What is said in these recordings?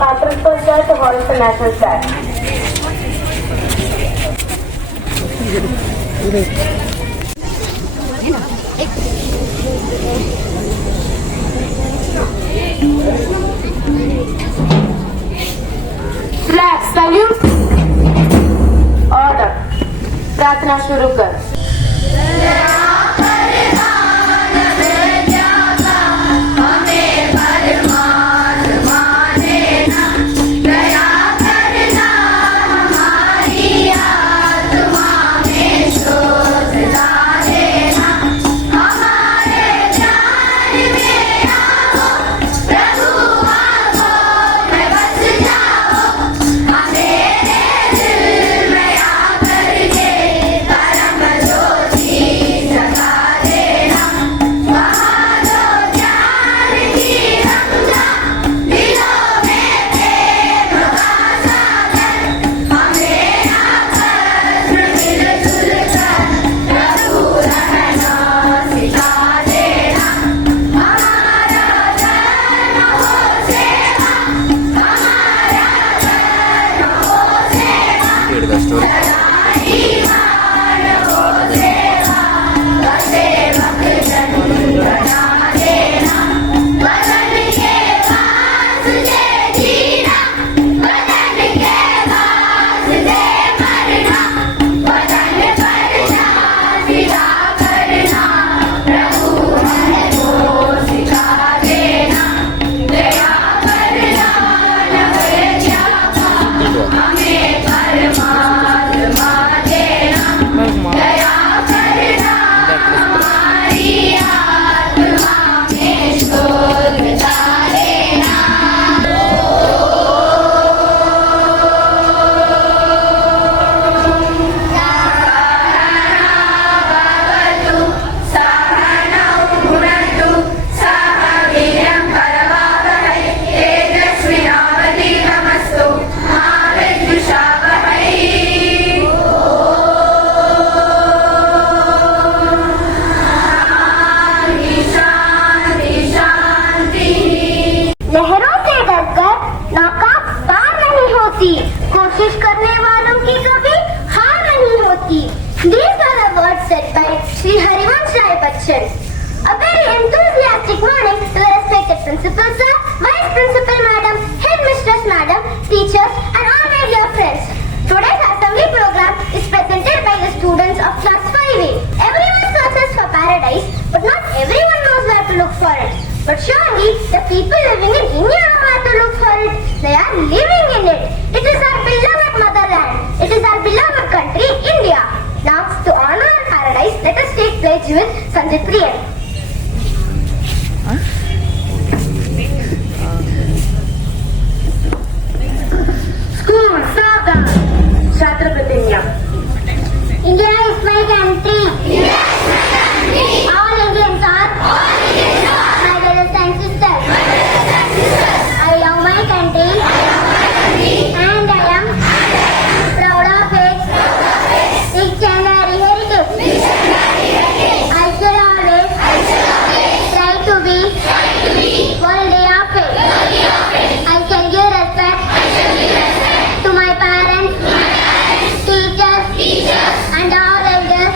our principal chair to hoist the national flag. Flag salute. Order. प्रार्थना शुरू कर. कोशिश करने वालों की कभी हार नहीं होती. These are the words said by Sri Harivansh Rai Bachchan. A very enthusiastic morning to the respected principal sir, vice principal madam, headmistress madam, teachers and all my dear friends. Today's assembly program is presented by the students of class 5A. Everyone searches for paradise, but not everyone knows where to look for it. But surely the people living in India know where to look for it. They are living in it. It is our beloved motherland. It is our beloved country, India. Now, to honor our paradise, let us take pledge with Sanjit Priyan. School, Sada, Shatra Pratanya. India is my country. India is my country. All Indians are. All Indians are. My brothers and sisters. My brothers and sisters. I love my country. I love my country. And I am proud of it. Rich and very heritage. Rich and very heritage. I shall always try to be worthy of it. I shall give respect to my parents, teachers, and all elders,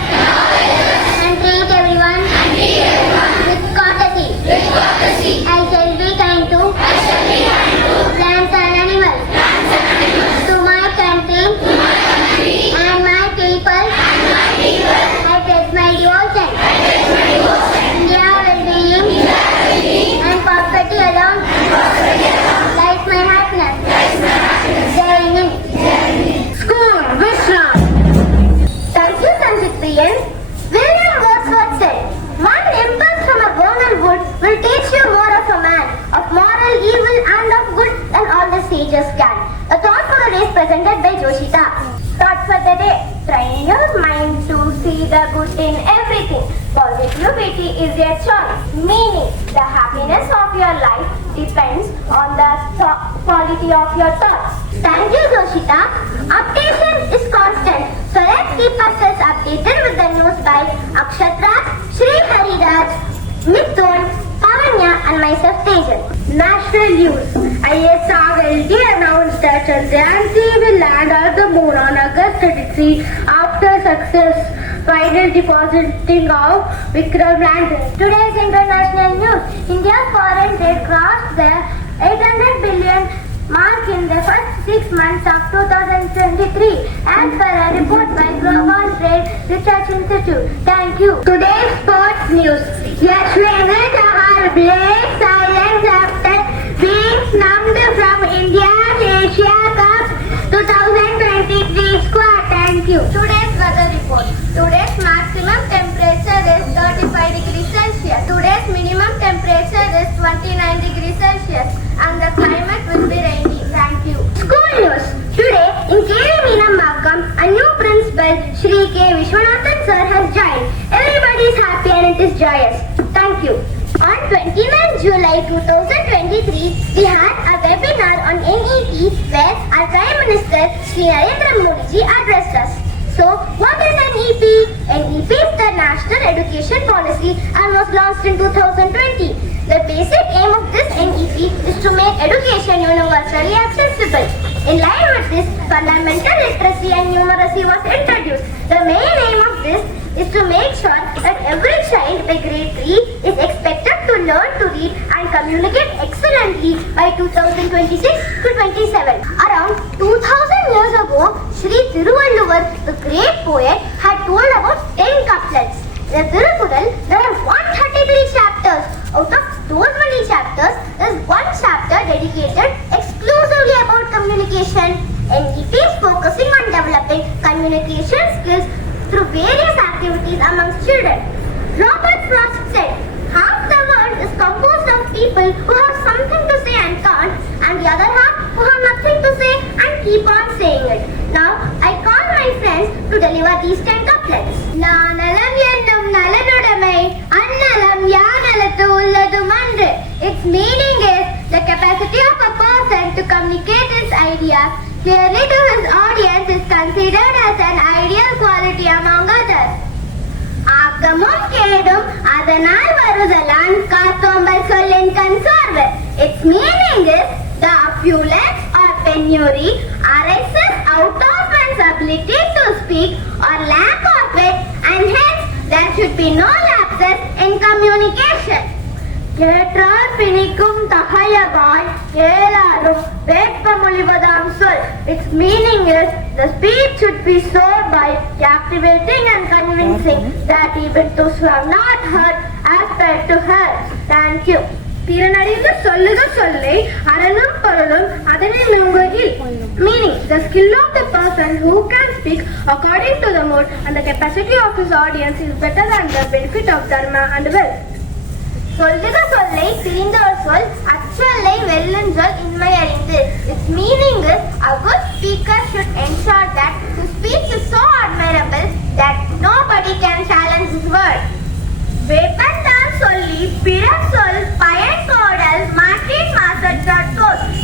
and treat everyone with courtesy. I shall be kind to plants and animals. To my country and my people, I pledge my devotion. India well-being and prosperity alone lies my happiness. Jai Hind. School, Vishram. Thank you, Sanjit Priyan. William Wordsworth said, one impulse from a burning wood will teach you more of a man, of moral evil and of good than all the sages can. A thought for the day is presented by Joshita. Thought for the day. Train your mind to see the good in everything. Positivity is your choice. Meaning, the happiness of your life depends on the quality of your thoughts. Thank you, Joshita. Updation is constant. So let's keep ourselves updated with the news by Akshatra, Sri Hariraj, Mithun, Pavanya and myself Tejan. National news. IAS Sagalji announced that Chandrayaan-3 will land on the moon on August 23 after success final depositing of Vikram lander. Today's international news. India's foreign trade crossed the 800 billion mark in the first 6 months of 2023 as per a report by Global Trade Research Institute. Thank you. Today's sports news. Yashwendra Chahal breaks silence after being snubbed from India's Asia Cup 2023 squad. Thank you. Today's weather report. Today's maximum temperature is 35 degrees Celsius. Today's minimum temperature is 29 degrees Celsius and the climate will be rainy. Thank you. School news. Today in Minambakkam, a new principal, Shri K. Vishwanathan sir has joined. Everybody is happy and it is joyous. Thank you. On 29th July 2023, we had a webinar on NEP where our Prime Minister Shri Narendra Modi ji addressed us. So, what is NEP? NEP is the National Education Policy and was launched in 2020. The basic aim of this NEP is to make education universally accessible. In line with this, fundamental literacy and numeracy was introduced. The main aim of this is to make sure that every child by grade 3 is expected to learn to read and communicate excellently by 2026 to 27. Around 2000 years ago, Sri Thiruvalluvar, the great poet, had told about 10 couplets. In the Thirukural, there are 133 chapters. Out of those many chapters, there is one chapter dedicated exclusively about communication. NEP is focusing on developing communication skills through various activities amongst children. Robert Frost said, half the world is composed of people who have something to say and can't, and the other half who have nothing to say and keep on saying it. Now, I call my friends to deliver these 10 couplets. Nanalam yennum nalanudamai, annalam yanalatu ulladum andre. Its meaning is the capacity of a person to communicate his ideas clearly to his audience is considered as an ideal quality among others. ஆக்கமும் கேடும் அதனால் வருதலான் காத்தோம்பல் சொல்லின் கன்சோர்வு. Its meaning is the opulence or penury arises out of one's ability to speak or lack of it, and hence there should be no lapses in communication. கேற்றார் பிணிக்கும் தகையவாய் கேளாரும் வேட்பமொழிவதாம் சொல். Its meaning is the speech should be so by captivating and convincing that even those who have not heard aspire to hear. Thank you. திறனறிந்து சொல்லுக சொல்லை அரணும் பொருளும் அதனை நம்புகில். Meaning, the skill of the person who can speak according to the mood and the capacity of his audience is better than the benefit of dharma and wealth. சொல்லுக சொல்லை பிரிந்தோர் சொல் அச்சொல்லை வெல்லும் சொல் இன்மை அறிந்து. Its meaning is a good speaker should ensure that his speech is so admirable that nobody can challenge his word. வேப்பந்தான் சொல்லி பிற சொல் பயன் கோடல் மாற்றின் மாசற்றார்.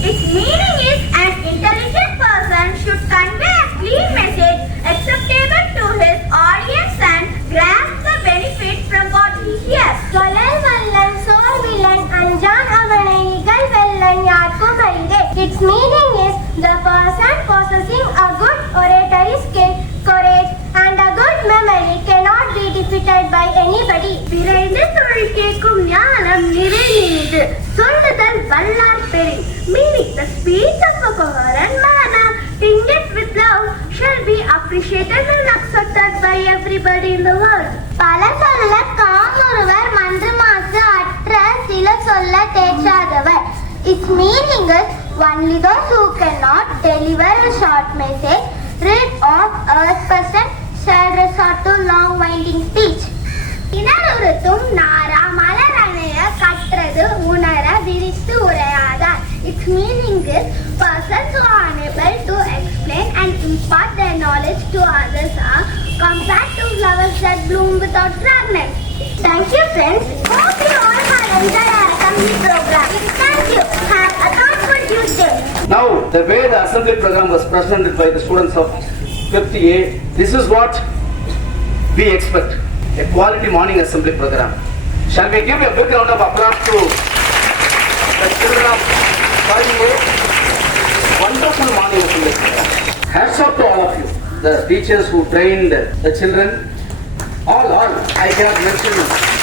Its meaning is an intelligent person should convey a clean message acceptable to his audience and grasp the benefit from what he hears. சொல்லல் வல்லன் சோர் villain Anjaan அவனை நிகழ் வெல்லன் யார்க்கும் அறிந்தே. Its meaning is the person possessing a good oratory skill, courage and a good memory cannot be defeated by anybody. விரைந்து சொல் கேட்கும் ஞானம் நிறைந்து சொல்லுதல் வல்லார் பெரிய. Meaning, the speech of a coherent manner tinged with love shall be appreciated and accepted by everybody in the world. பல சொல்ல காமொருவர் மன்று மாசு அற்ற சில சொல்ல தேற்றாதவர். Its meaning is only those who cannot deliver a short message, rid of earth person shall resort to long winding speech. இனருத்தும் நாரா மலரணைய கற்றது உணர விரித்து உரையாதார். Its meaning is persons who are unable to explain and impart their knowledge to others are compared to flowers that bloom without fragrance. Thank you, friends. Hope you all have enjoyed our assembly program. Thank you. Have a thoughtful Tuesday. Now, the way the assembly program was presented by the students of 50A, this is what we expect. A quality morning assembly program. Shall we give a big round of applause to the children of 5A? wonderful morning assembly program. Hats off to all of you, the teachers who trained the children. All, I cannot mention